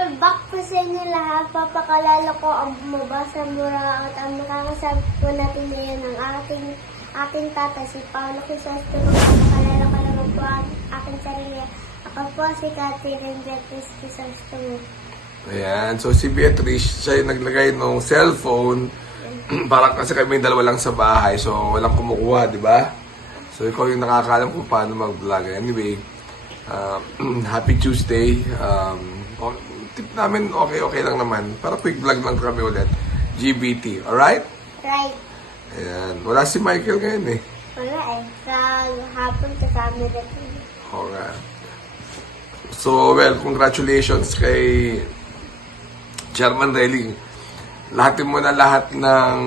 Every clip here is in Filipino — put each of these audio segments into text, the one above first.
Back po sa inyo lahat, papakalala ko ang bumabasa mura at ang makakasama po natin ngayon ang aking tata, si Paolo Crisostemo. Papakalala ko naman po ang aking sarili. Ako po si Catherine Beatrice Crisostemo. Ayan, so si Beatrice, siya yung naglagay ng cellphone. Parang kasi kami dalawa lang sa bahay, so walang kumukuha, di ba? So ikaw yung nakakaalam kung paano mag-vlog. Anyway, happy Tuesday. Tip namin, okay lang naman. Para quick vlog lang kami ulit. GBT, alright? Right. Ayan, wala si Michael ngayon eh. Wala eh. Sa hapon kasama na po. Okay. So, well, congratulations kay Chairman Relly. Lahatin mo na lahat ng,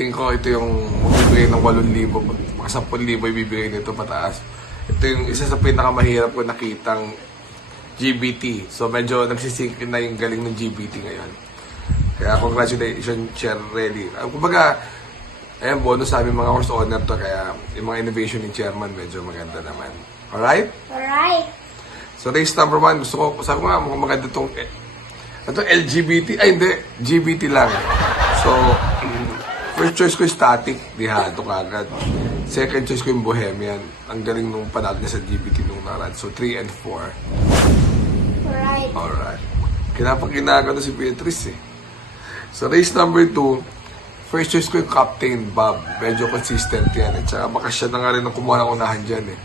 tingin ko ito yung magbibigay ng 8,000, mga 10,000 ibibigay nito pataas. Ito yung isa sa pinakamahirap ko nakitang GBT. So, medyo nagsisingkin na yung galing ng GBT ngayon. Kaya, congratulations, Chair Relly. Kumbaga, ayan, bonus sa aming mga course owner to. Kaya, yung mga innovation ni Chairman, medyo maganda naman. Alright? Alright. So, race number 1, gusto ko, sabi ko nga, mukhang maganda itong LGBT, ay hindi, GBT lang. So, first choice ko yung static, dihado kagad. Second choice ko yung Bohemian. Ang galing nung panalo niya sa GBT nung naran. So, 3 and 4. Alright. Alright. Kinapag-ginaga na si Beatrice eh. So, race number 2, first choice ko yung Captain Bob. Medyo consistent yan. At saka baka siya na nga rin ang kumuha ng unahan dyan eh.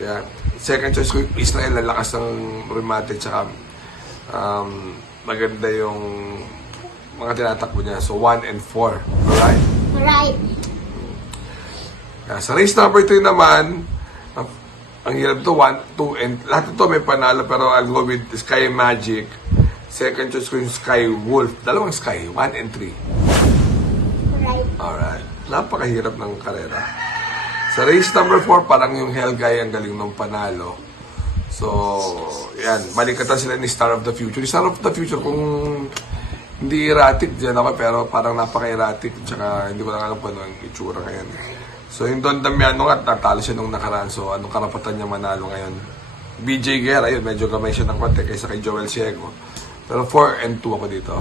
Yeah. Second choice ko yung Israel. Lalakas ng remate. Tsaka maganda yung mga tinatakbo niya. So, 1 and 4. Alright? Alright. Sa race number 3 naman, ang hirap to, 1, 2, and lahat ito may panalo, pero I'll go with Sky Magic. Second choice ko yung Sky Wolf. Dalawang Sky, 1 and 3. Alright. Alright. Napakahirap ng karera. Sa race number 4, parang yung Hell Guy ang galing ng panalo. So, yan. Balikatan sila ni Star of the Future. Star of the Future, kung hindi erratic, dyan ako, pero parang napaka-erratic. Tsaka hindi ko lang alam kung ano yung itsura ngayon. So, yung Don Damiano nga, natalo siya nung nakaraan. So, anong karapatan niya manalo ngayon? BJ Guerra, yun, medyo gamay siya ng konti kaysa kay Joel Ciego. Pero 4 and 2 ako dito.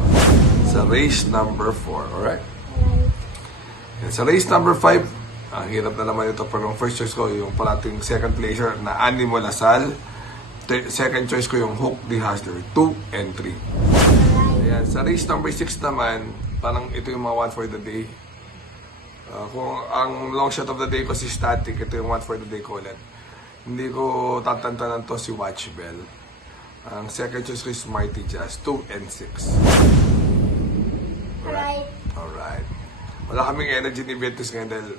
Sa race number 4, alright? Yan. Sa race number 5, ang hirap na naman ito. Pero yung first choice ko, yung parating second placer na Animo Lasal. Second choice ko yung Hook the Hustler, 2 and 3. Ayan. Sa race number 6 naman, parang ito yung mga 1 for the day. Kung ang long shot of the day ko si Static, ito yung 1 for the day ko ulit. Hindi ko tatantanan to si Watch Bell. Ang second choice ko is Mighty Jazz, 2 and 6. Alright. Alright. Wala kaming energy ni Beatrice ngayon dahil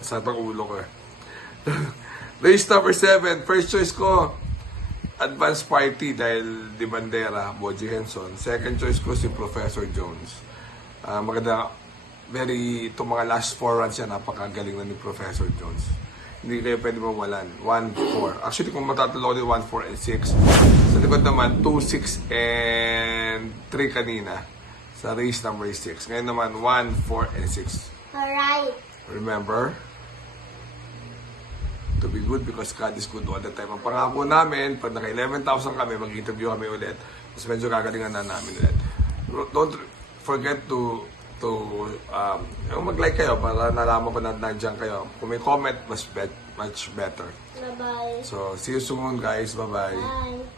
sa pag-ulo ko eh. Race number 7, first choice ko, Advance Party dahil Di Bandera, Boji Henson. Second choice ko si Professor Jones. Maganda, itong mga last 4 runs yan, napakagaling na ni Professor Jones. Hindi kayo pwede mawalan. 1-4. Actually, kung matatalo ko din 1-4 and 6. Sa likod naman, 2-6 and 3 kanina. Sa race number 6. Ngayon naman, 1-4 and 6. Alright. Remember, to be good because God is good all the time. Ang pangako namin, pag naka 11,000 kami, mag-interview kami ulit. Mas medyo gagalingan na namin ulit. Don't forget to mag-like kayo para nalaman ko na nandiyan kayo. Kung may comment, much better. Bye-bye. So, see you soon guys. Bye-bye. Bye.